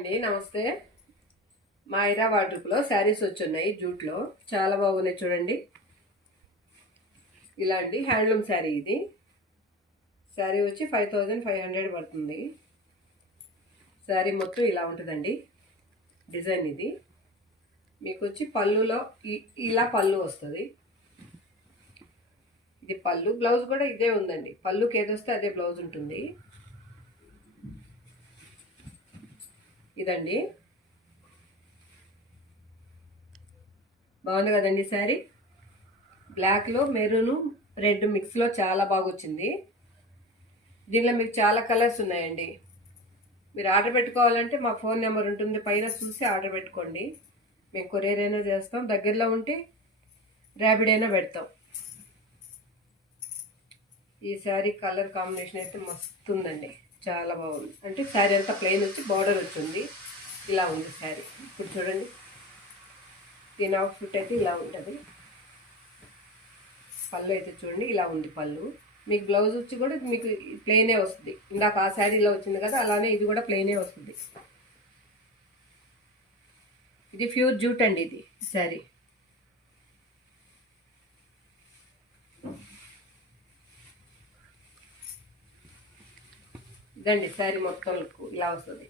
అండి నమస్తే. మా ఐరా వార్డ్రోబ్లో శారీస్ వచ్చున్నాయి జూట్లో. చాలా బాగున్నాయి చూడండి. ఇలాంటి హ్యాండ్లూమ్ శారీ ఇది. శారీ వచ్చి 5500 పడుతుంది. శారీ మొత్తం ఇలా ఉంటుందండి. డిజైన్ ఇది మీకు వచ్చి పళ్ళులో ఇలా పళ్ళు వస్తుంది. ఇది పళ్ళు. బ్లౌజ్ కూడా ఇదే ఉందండి. పళ్ళుకి ఏదొస్తే అదే బ్లౌజ్ ఉంటుంది. ఇదండి, బాగుంది కదండి శారీ. బ్లాక్లో మెరూను రెడ్ మిక్స్లో చాలా బాగా వచ్చింది. దీనిలో మీకు చాలా కలర్స్ ఉన్నాయండి. మీరు ఆర్డర్ పెట్టుకోవాలంటే మా ఫోన్ నెంబర్ ఉంటుంది, పైన చూసి ఆర్డర్ పెట్టుకోండి. మేము కొరియర్ అయినా చేస్తాం, దగ్గరలో ఉంటే ర్యాపిడ్ అయినా పెడతాం. ఈ శారీ కలర్ కాంబినేషన్ అయితే మస్తు ఉందండి, చాలా బాగుంది. అంటే శారీ అంతా ప్లెయిన్ వచ్చి బార్డర్ వచ్చింది. ఇలా ఉంది శారీ. ఇప్పుడు చూడండి, దీని అవుట్ఫిట్ అయితే ఇలా ఉంటుంది. పళ్ళు అయితే చూడండి ఇలా ఉంది పళ్ళు. మీకు బ్లౌజ్ వచ్చి కూడా మీకు ప్లెయినే వస్తుంది. ఇందాక ఆ శారీలో వచ్చింది కదా, అలానే ఇది కూడా ప్లెయినే వస్తుంది. ఇది ప్యూర్ జూట్ అండి. ఇది శారీ ఇదండి. శారీ మొత్తం ఇలా వస్తుంది.